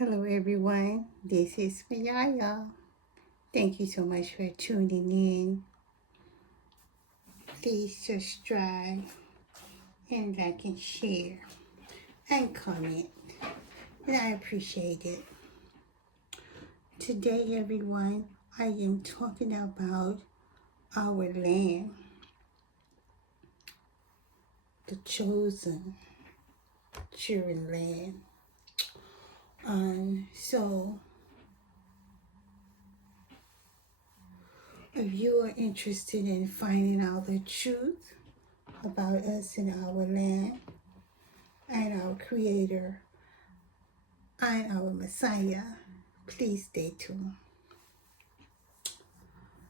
Hello everyone, this is Yahuah. Thank you so much for tuning in. Please subscribe and like and share and comment, and I appreciate it. Today everyone, I am talking about our land, the chosen children land. So if you are interested in finding out the truth about us and our land and our Creator and our Messiah, please stay tuned.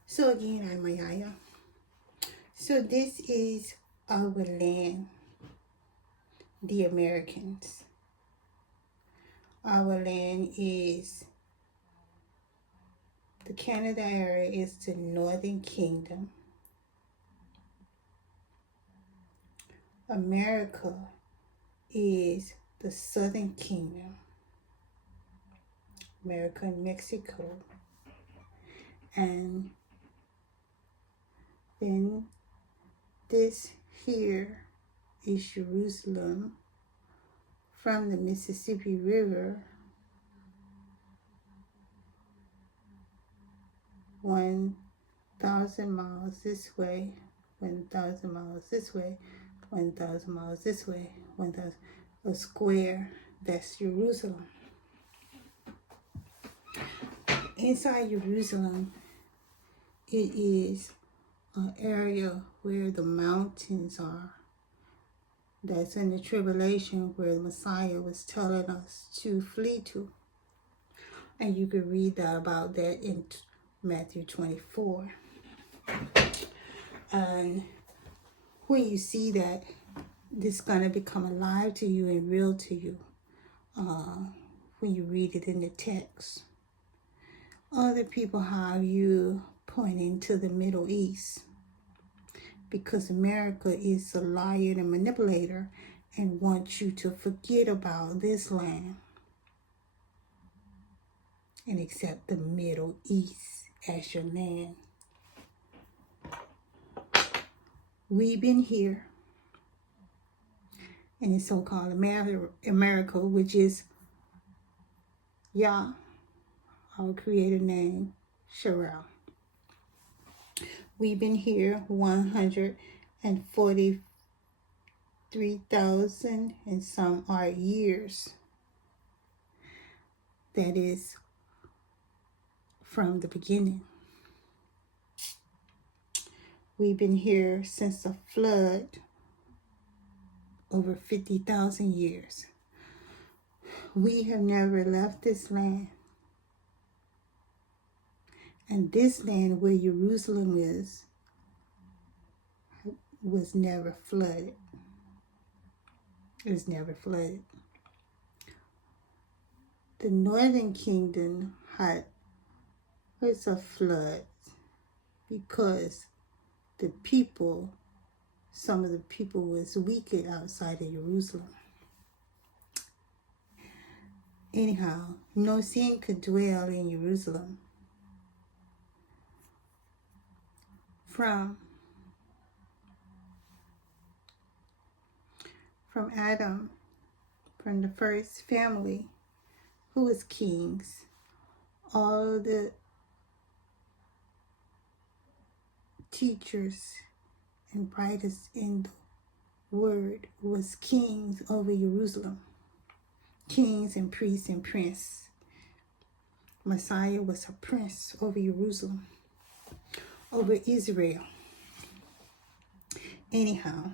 So again, I'm Yahuah. So this is our land, the Americans. Our land is, the Canada area is the Northern Kingdom. America is the Southern Kingdom. America and Mexico. And then this here is Jerusalem from the Mississippi River, 1,000 miles this way, 1,000 miles this way, 1,000 miles this way, 1,000, a square, that's Jerusalem. Inside Jerusalem, it is an area where the mountains are. That's in the Tribulation where the Messiah was telling us to flee to. And you can read about that in Matthew 24. And when you see that, this is going to become alive to you and real to you when you read it in the text. Other people have you pointing to the Middle East, because America is a liar and a manipulator and wants you to forget about this land and accept the Middle East as your land. We've been here in the so-called America, which is Yah, our creator name, Yahsarel. We've been here 143,000 and some odd years. That is from the beginning. We've been here since the flood, over 50,000 years. We have never left this land. And this land where Jerusalem is was never flooded. It was never flooded. The Northern Kingdom was a flood because some of the people was wicked outside of Jerusalem. Anyhow, no sin could dwell in Jerusalem. From Adam, from the first family, who was kings, all the teachers and brightest in the word was kings over Jerusalem. Kings and priests and prince. Messiah was a prince over Jerusalem, over Israel. Anyhow,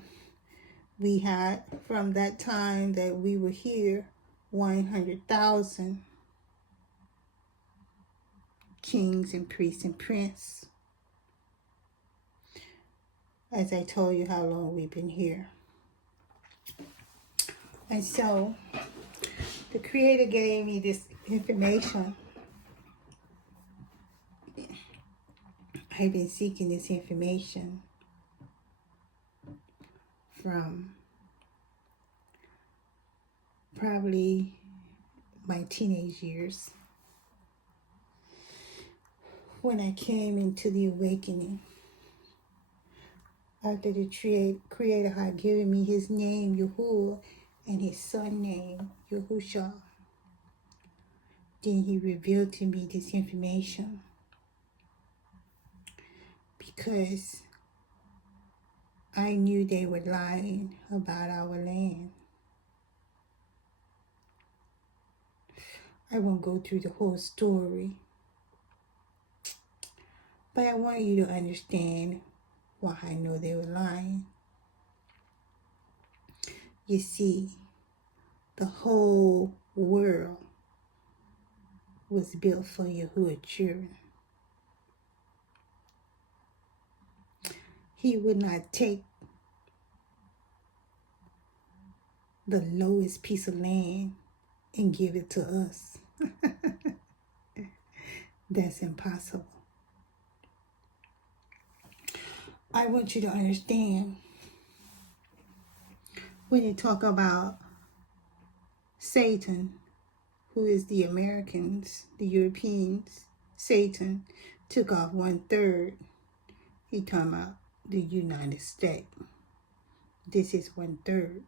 we had, from that time that we were here, 100,000 kings and priests and prince. As I told you how long we've been here. And so, the Creator gave me this information. I've been seeking this information from probably my teenage years, when I came into the awakening, after the Creator had given me his name, Yahuah, and his son name, Yahusha, then he revealed to me this information, because I knew they were lying about our land. I won't go through the whole story, but I want you to understand why I know they were lying. You see, the whole world was built for Yahuah children. He would not take the lowest piece of land and give it to us. That's impossible. I want you to understand, when you talk about Satan, who is the Americans, the Europeans, Satan took off 1/3. He talking about the United States. This is 1/3.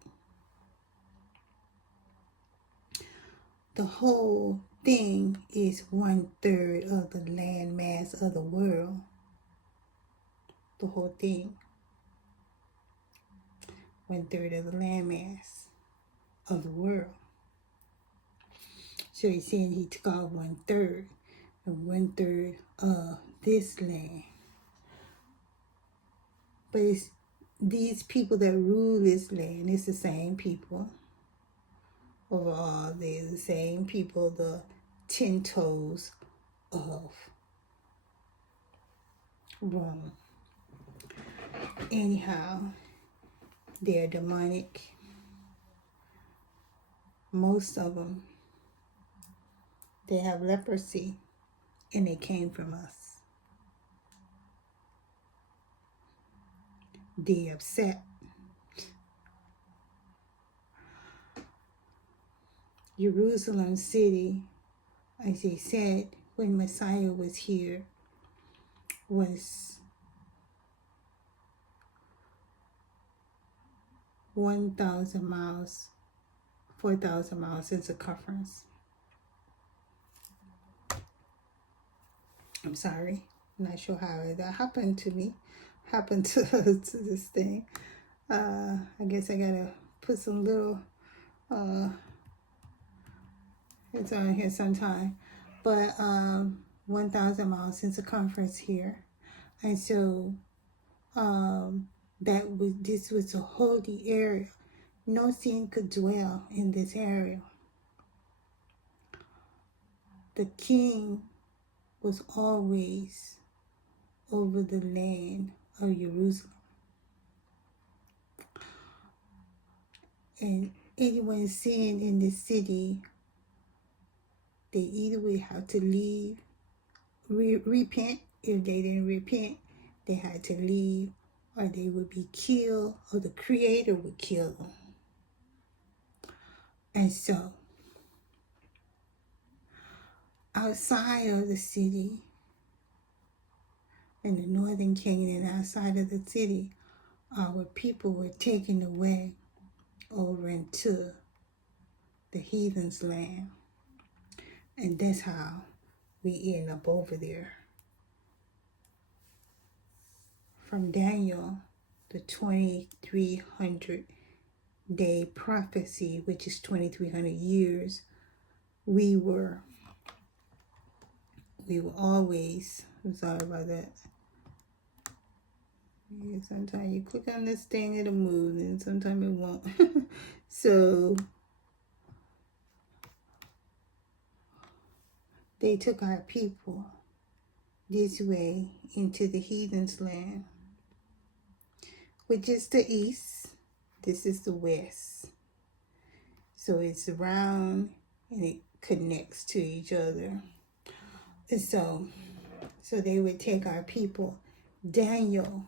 The whole thing is 1/3 of the land mass of the world. The whole thing. 1/3 of the land mass of the world. So he's saying he took off 1/3 and 1/3 of this land. But it's these people that rule this land, it's the same people. Overall, they're the same people, the 10 toes of Rome. Anyhow, they're demonic. Most of them, they have leprosy, and they came from us. They're upset. Jerusalem city, as they said when Messiah was here, was 1,000 miles, 4,000 miles in circumference. I'm sorry, I'm not sure how that happened to me, happened to this thing. I guess I gotta put some little, it's on here sometime, but 1,000 miles in circumference here. And so this was a holy area. No sin could dwell in this area. The king was always over the land of Jerusalem. And anyone sin in the city, they either would have to leave, repent. If they didn't repent, they had to leave, or they would be killed, or the Creator would kill them. And so, outside of the city, in the northern kingdom, outside of the city, our people were taken away over into the heathen's land. And that's how we end up over there. From Daniel, the 2300-day prophecy, which is 2,300 years, we were always, I'm sorry about that. Yeah, sometimes you click on this thing, it'll move, and sometimes it won't. So they took our people this way into the heathen's land, which is the east. This is the west. So it's round and it connects to each other. And so they would take our people. Daniel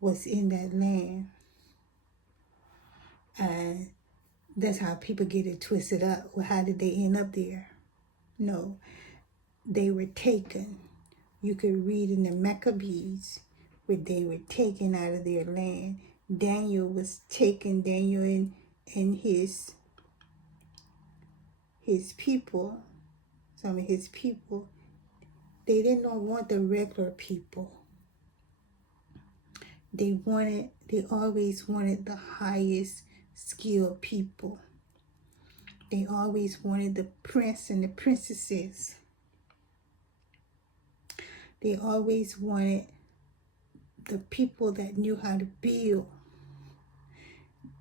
was in that land. And That's how people get it twisted up. Well, how did they end up there? No, they were taken. You could read in the Maccabees where they were taken out of their land. Daniel was taken, Daniel and his people, some of his people, they did not want the regular people. They always wanted the highest skilled people. They always wanted the prince and the princesses. They always wanted the people that knew how to build.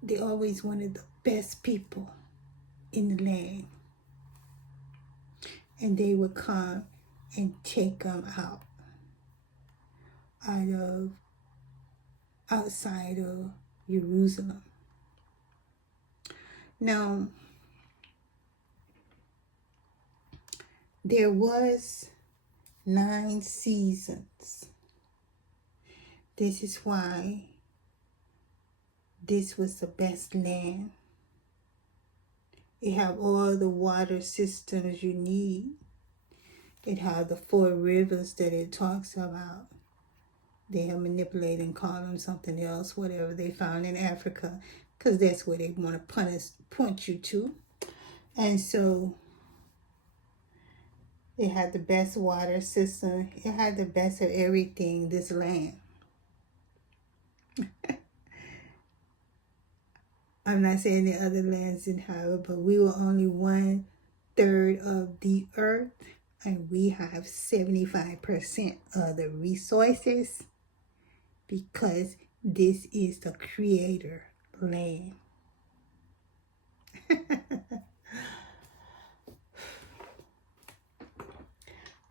They always wanted the best people in the land. And they would come and take them outside of Jerusalem. Now, there was 9 seasons. This is why this was the best land. It have all the water systems you need. It have the 4 rivers that it talks about. They have manipulated and called them something else, whatever they found in Africa, because that's where they want to point you to. And so it had the best water system. It had the best of everything, this land. I'm not saying the other lands didn't have it, but we were only 1/3 of the earth, and we have 75% of the resources because this is the creator land.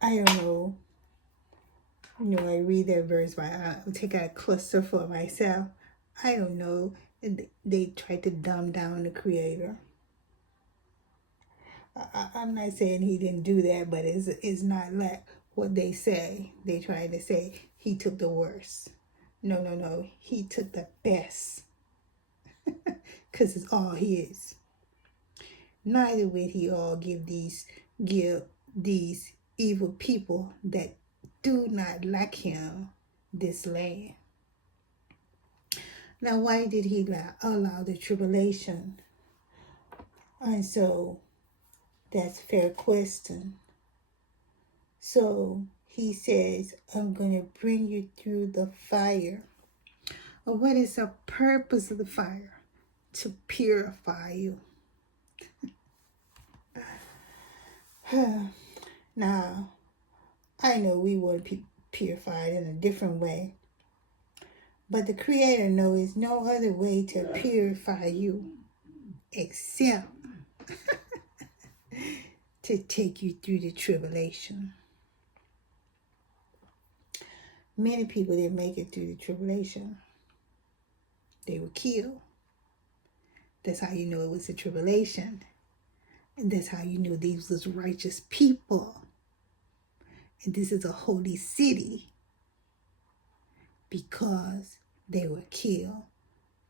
I don't know. I read that verse, but I'll take out a cluster for myself. I don't know. They tried to dumb down the creator. I'm not saying he didn't do that, but it's not like what they say. They tried to say he took the worst. No. He took the best. Because it's all his. Neither would he all give these evil people that do not like him this land. Now, why did he allow the tribulation? And so, that's a fair question. So, he says, I'm going to bring you through the fire. Well, what is the purpose of the fire? To purify you. Now, I know we want to be purified in a different way. But the Creator knows no other way to purify you except to take you through the tribulation. Many people didn't make it through the tribulation. They were killed. That's how you know it was a tribulation. And that's how you know these was righteous people. And this is a holy city. Because they were killed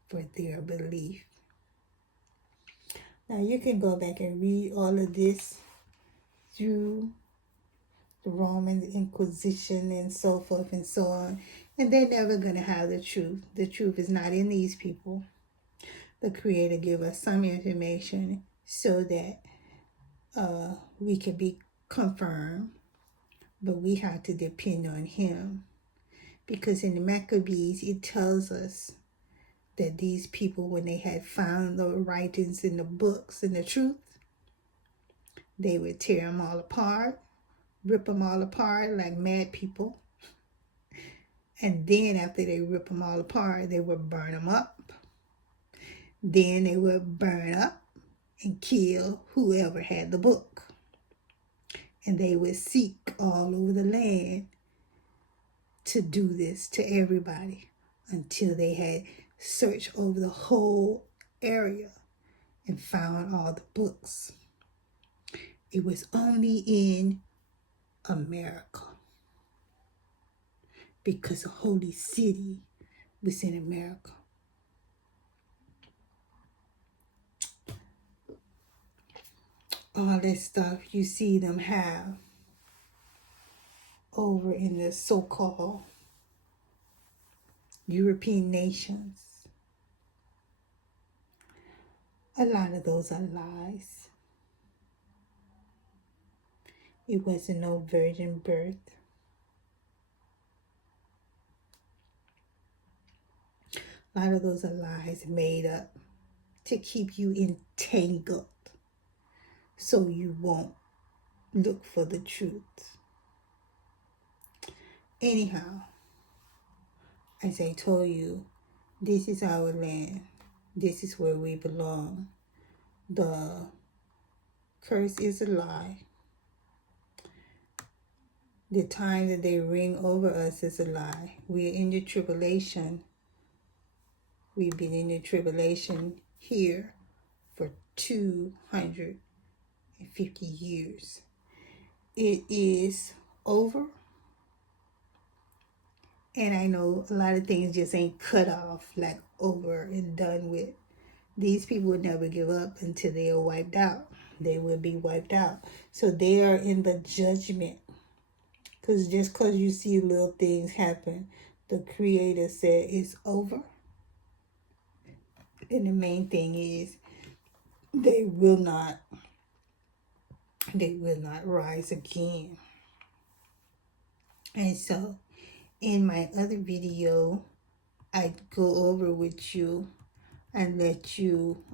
for their belief. Now you can go back and read all of this through the Roman Inquisition and so forth and so on. And they're never going to have the truth. The truth is not in these people. The Creator give us some information so that we can be confirmed. But we have to depend on Him. Because in the Maccabees, it tells us that these people, when they had found the writings in the books and the truth, they would tear them all apart, rip them all apart like mad people. And then after they rip them all apart, they would burn them up. Then they would burn up and kill whoever had the book. And they would seek all over the land to do this to everybody until they had searched over the whole area and found all the books. It was only in America because the holy city was in America. all that stuff you see them have over in the so-called European nations. A lot of those are lies. It wasn't no virgin birth. A lot of those are lies made up to keep you entangled so you won't look for the truth. Anyhow, as I told you, this is our land. This is where we belong. The curse is a lie. The time that they ring over us is a lie. We are in the tribulation. We've been in the tribulation here for 250 years. It is over. And I know a lot of things just ain't cut off, like over and done with. These people would never give up until they are wiped out. They will be wiped out. So they are in the judgment. Because just because you see little things happen, the Creator said it's over. And the main thing is they will not rise again. And so in my other video, I go over with you and let you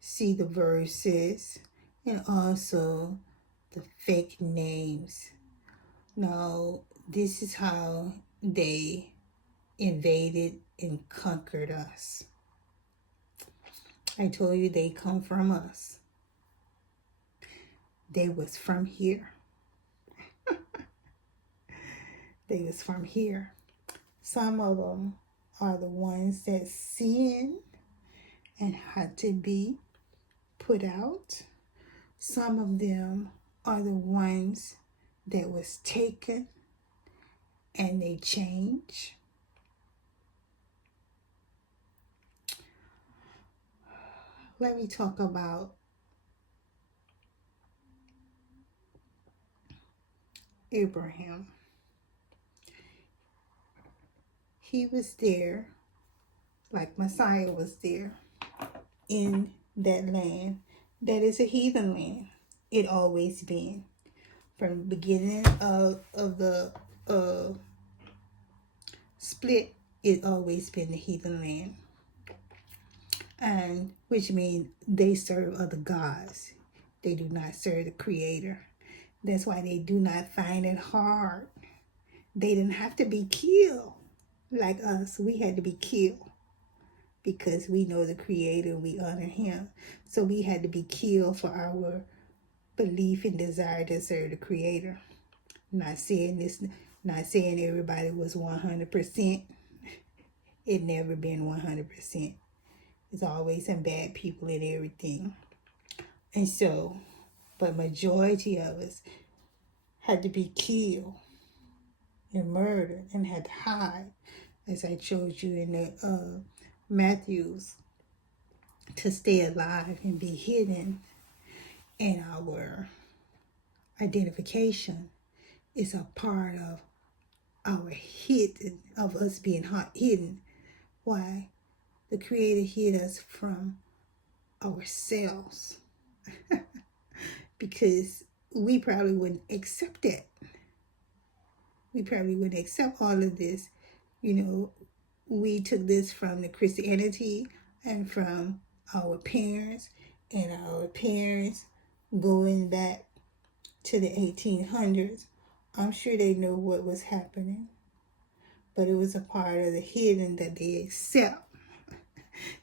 see the verses and also the fake names. Now, this is how they invaded and conquered us. I told you they come from us. They was from here. They was from here. Some of them are the ones that sinned and had to be put out. Some of them are the ones that was taken and they change. Let me talk about Abraham. He was there, like Messiah was there, in that land. That is a heathen land. It always been. From the beginning of the split, it always been the heathen land. And which means they serve other gods. They do not serve the Creator. That's why they do not find it hard. They didn't have to be killed like us. We had to be killed because we know the Creator, we honor Him. So we had to be killed for our belief and desire to serve the Creator. Not saying everybody was 100%. It never been 100%. There's always some bad people in everything. And so, but majority of us had to be killed and murdered and had to hide, as I showed you in the Matthews, to stay alive and be hidden. And our identification is a part of our hidden, of us being hidden. Why? The Creator hid us from ourselves. Because we probably wouldn't accept that. We probably wouldn't accept all of this. You know, we took this from the Christianity and from our parents, and our parents going back to the 1800s. I'm sure they know what was happening, but it was a part of the hidden that they accept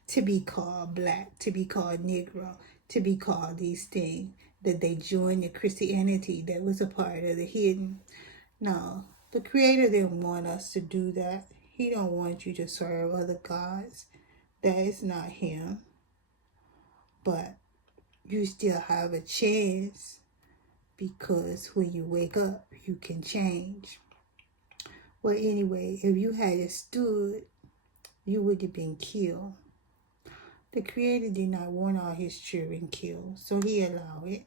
to be called black, to be called Negro, to be called these things, that they joined the Christianity that was a part of the hidden. No, the Creator didn't want us to do that. He don't want you to serve other gods. That is not Him. But you still have a chance, because when you wake up, you can change. Well, anyway, if you had stood, you would have been killed. The Creator did not want all his children killed, so he allowed it.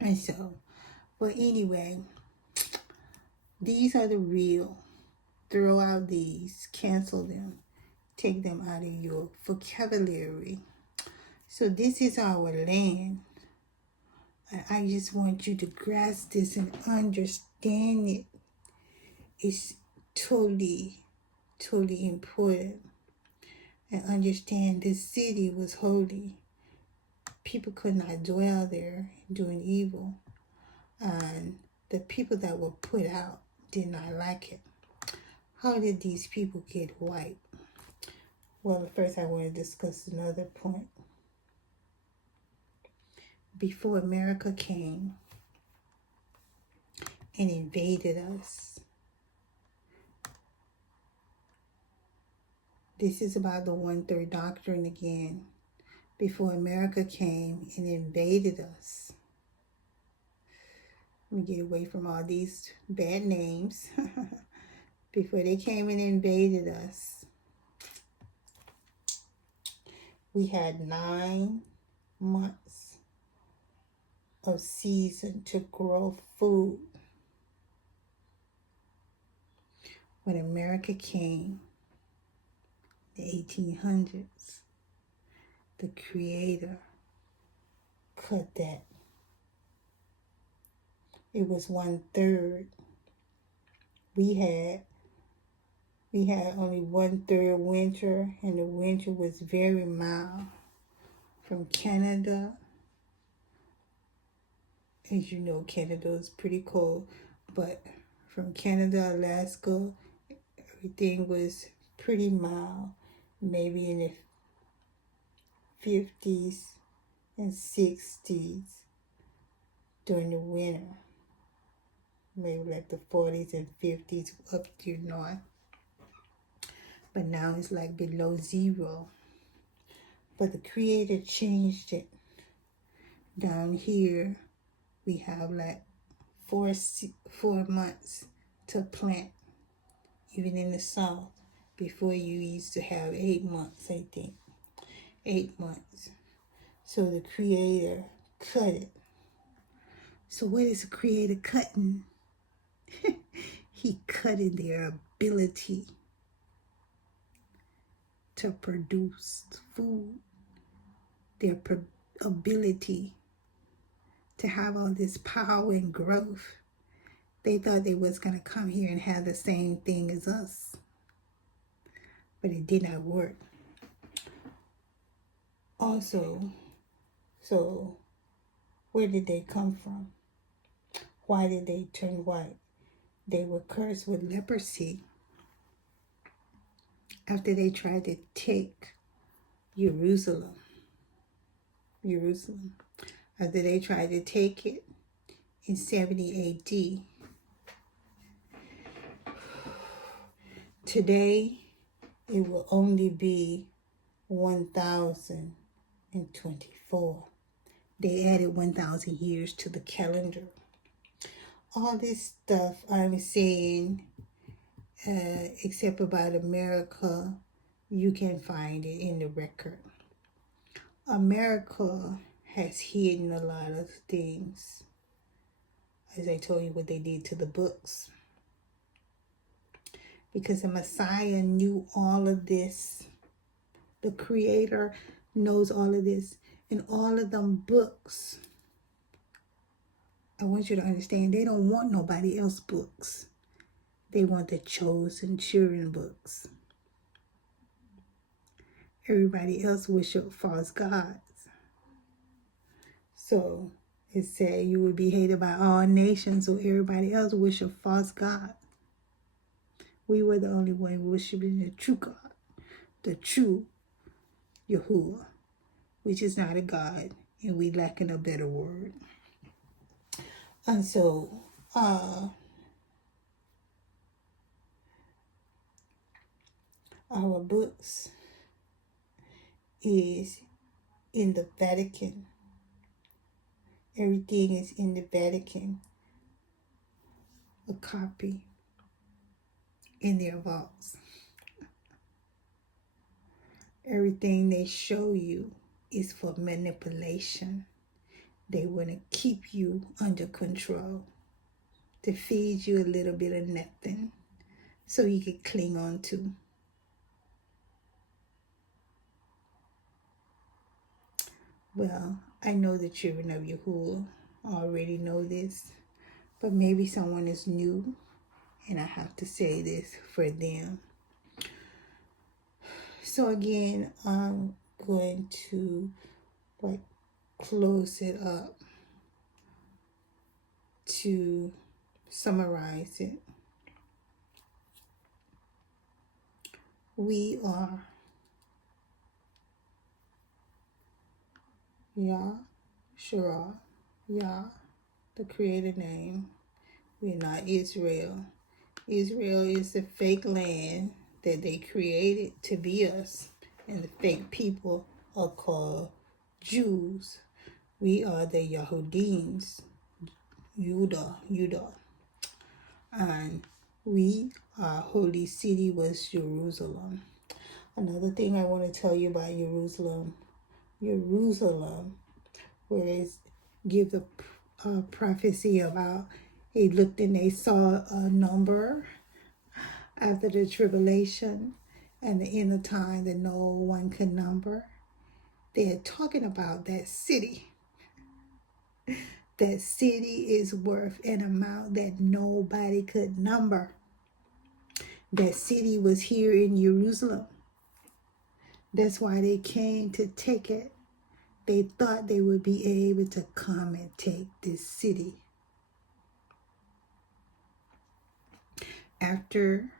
And so, but anyway, these are the real. Throw out these, cancel them, take them out of your vocabulary. So this is our land. I just want you to grasp this and understand it. It's totally, totally important. And understand this city was holy. People could not dwell there doing evil. And the people that were put out did not like it. How did these people get white? Well, first I want to discuss another point. Before America came and invaded us, this is about the 1/3 doctrine again. Before America came and invaded us, let me get away from all these bad names. Before they came and invaded us, we had 9 months of season to grow food. When America came, the 1800s, the Creator cut that. It was 1/3. We had only 1/3 winter, and the winter was very mild. From Canada, as you know, Canada is pretty cold, but from Canada, Alaska, everything was pretty mild, maybe in the 50s and 60s during the winter, maybe like the 40s and 50s up to north. But now it's like below 0. But the Creator changed it. Down here, we have like 4 months to plant, even in the south. Before, you used to have 8 months, I think. 8 months. So the Creator cut it. So what is the Creator cutting? He cutting their ability to produce food, their ability to have all this power and growth. They thought they was going to come here and have the same thing as us, but it did not work. Also, so where did they come from? Why did they turn white? They were cursed with leprosy after they tried to take Jerusalem. After they tried to take it in 70 AD. Today, it will only be 1024. They added 1,000 years to the calendar. All this stuff I'm saying, except about America, you can find it in the record. America has hidden a lot of things. As I told you, what they did to the books. Because the Messiah knew all of this. The Creator knows all of this. And all of them books, I want you to understand, they don't want nobody else's books. They want the chosen children books. Everybody else worship false gods. So it said you would be hated by all nations, so everybody else worship false gods. We were the only one worshiping the true God, the true Yahuah, which is not a God, and we lacking a better word. And so, our books is in the Vatican. Everything is in the Vatican. A copy in their vaults. Everything they show you is for manipulation. They want to keep you under control, to feed you a little bit of nothing so you can cling on to. Well, I know the children of Yahuah already know this, but maybe someone is new, and I have to say this for them. So again, I'm going to close it up to summarize it. We are Yahsarel, Yah, the creator name. We're not Israel. Israel is the fake land that they created to be us, and the fake people are called Jews. We are the Yahudims, Judah, and our holy city was Jerusalem. Another thing I want to tell you about Jerusalem, where it give the prophecy about they looked and they saw a number after the tribulation and the end of time that no one could number. They're talking about that city. That city is worth an amount that nobody could number. That city was here in Jerusalem. That's why they came to take it. They thought they would be able to come and take this city. After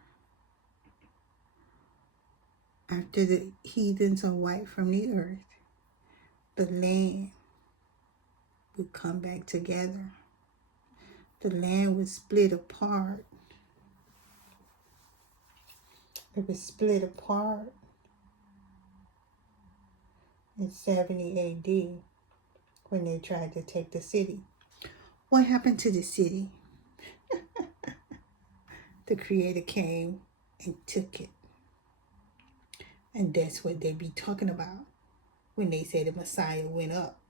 the heathens are wiped from the earth, the land would come back together. The land was split apart. It was split apart in 70 AD when they tried to take the city. What happened to the city? The Creator came and took it. And that's what they be talking about when they say the Messiah went up.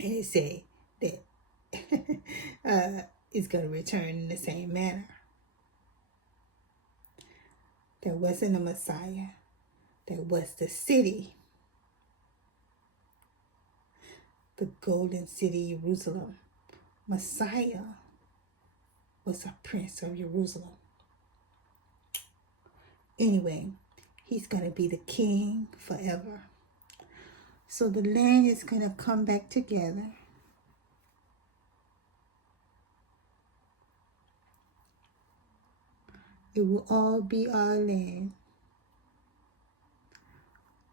And they say that it's going to return in the same manner. There wasn't a Messiah. There was the city. The golden city, Jerusalem. Messiah was a prince of Jerusalem. Anyway, he's going to be the king forever. So the land is going to come back together. It will all be our land.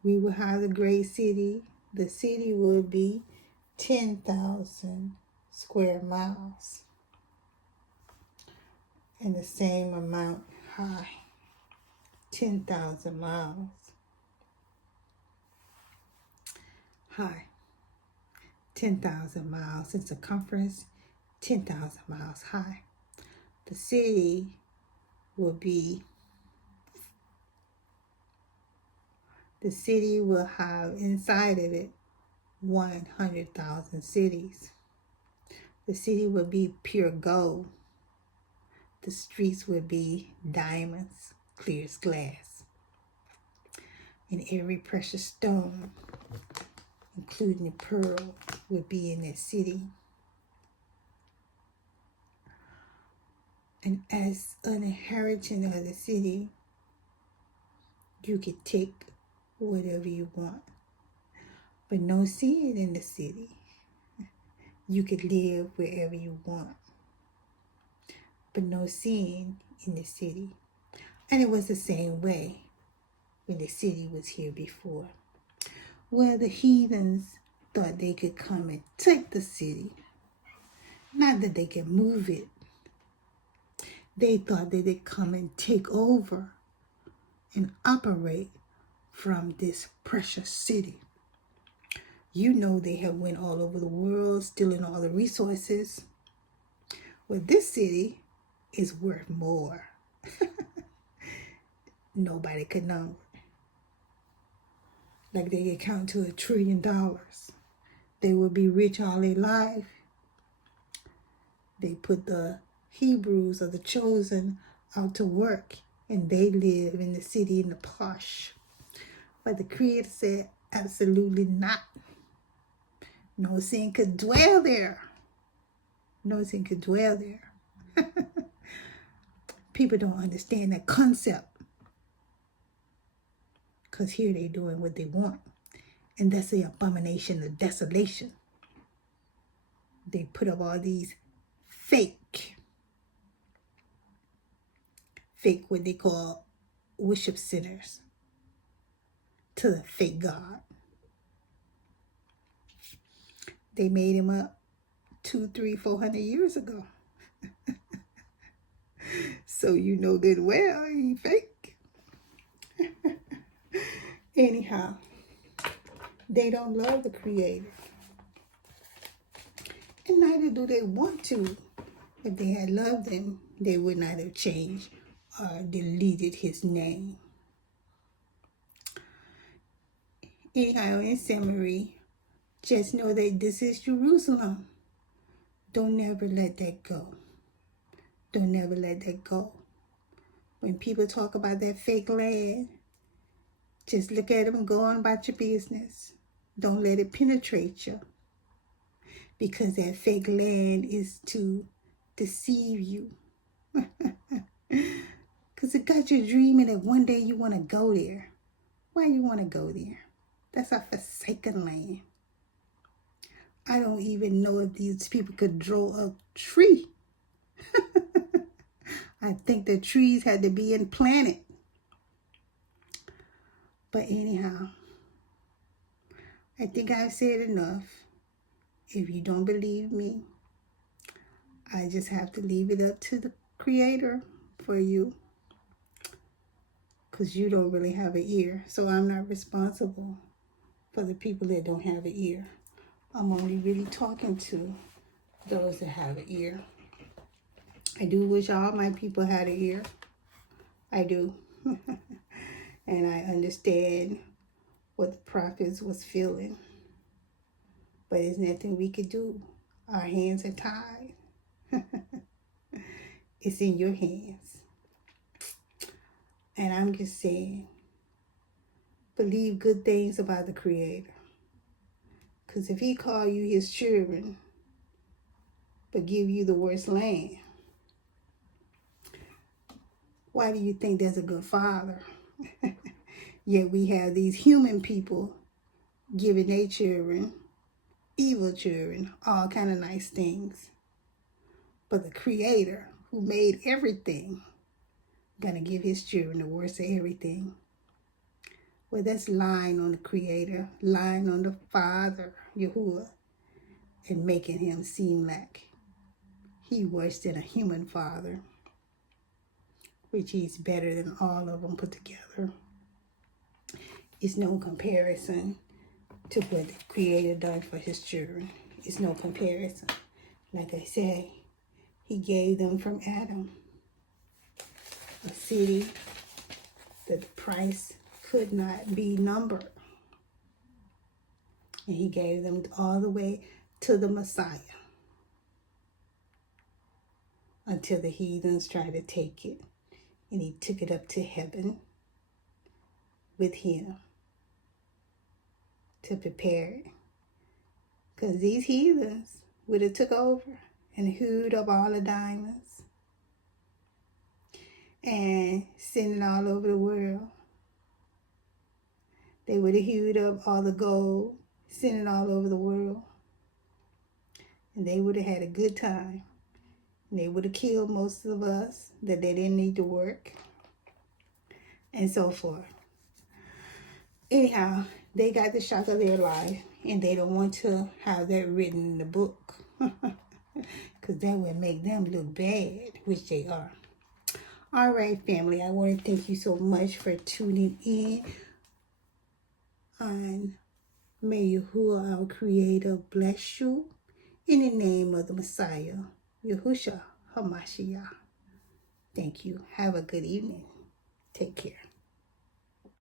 We will have the great city. The city will be 10,000 square miles and the same amount high. 10,000 miles high. 10,000 miles in circumference. 10,000 miles high. The city will have inside of it 100,000 cities. The city will be pure gold. The streets will be diamonds, clear as glass. And every precious stone, including the pearl, will be in that city. And as an inheritance of the city, you could take whatever you want. But no sin in the city. You could live wherever you want. But no sin in the city. And it was the same way when the city was here before. Well, the heathens thought they could come and take the city. Not that they could move it. They thought that they'd come and take over and operate from this precious city. You know they have went all over the world stealing all the resources. Well, this city is worth more. nobody could number it. Like they could count to $1 trillion. They would be rich all their life. They put the Hebrews or the chosen out to work, and they live in the city in the posh. But the Creator said, absolutely not. No sin could dwell there. No sin could dwell there. People don't understand that concept. Because here they're doing what they want. And that's the abomination of desolation. They put up all these fake what they call worship centers to the fake God. They made him up 200, 300, 400 years ago. So you know good well he fake. Anyhow, they don't love the Creator. And neither do they want to. If they had loved him, they would not have changed or deleted his name. Anyhow, in summary, just know that this is Jerusalem. Don't never let that go. Don't never let that go. When people talk about that fake land, just look at them and go on about your business. Don't let it penetrate you. Because that fake land is to deceive you. Because it got you dreaming that one day you want to go there. Why you want to go there? That's a forsaken land. I don't even know if these people could draw a tree. I think the trees had to be implanted. But anyhow, I think I've said enough. If you don't believe me, I just have to leave it up to the Creator for you. Because you don't really have an ear. So I'm not responsible for the people that don't have an ear. I'm only really talking to those that have an ear. I do wish all my people had an ear. I do. And I understand what the prophets was feeling. But there's nothing we could do. Our hands are tied. It's in your hands. And I'm just saying, believe good things about the Creator. Because if he call you his children, but give you the worst land, why do you think there's a good father? Yet we have these human people giving their children, evil children, all kind of nice things. But the Creator, who made everything, gonna give his children the worst of everything. Well, that's lying on the Creator, lying on the Father, Yahuah, and making him seem like he worse than a human father, which he's better than all of them put together. It's no comparison to what the Creator done for his children. It's no comparison. Like I say, he gave them from Adam a city that the price could not be numbered. And he gave them all the way to the Messiah until the heathens tried to take it. And he took it up to heaven with him to prepare it. Because these heathens would have took over and hewed up all the diamonds and sent it all over the world. They would have hewed up all the gold, sent it all over the world. And they would have had a good time. And they would have killed most of us that they didn't need to work. And so forth. Anyhow, they got the shock of their life. And they don't want to have that written in the book. Because that would make them look bad, which they are. All right, family. I want to thank you so much for tuning in. And may Yahuah, our Creator, bless you in the name of the Messiah, Yahushua HaMashiach. Thank you. Have a good evening. Take care.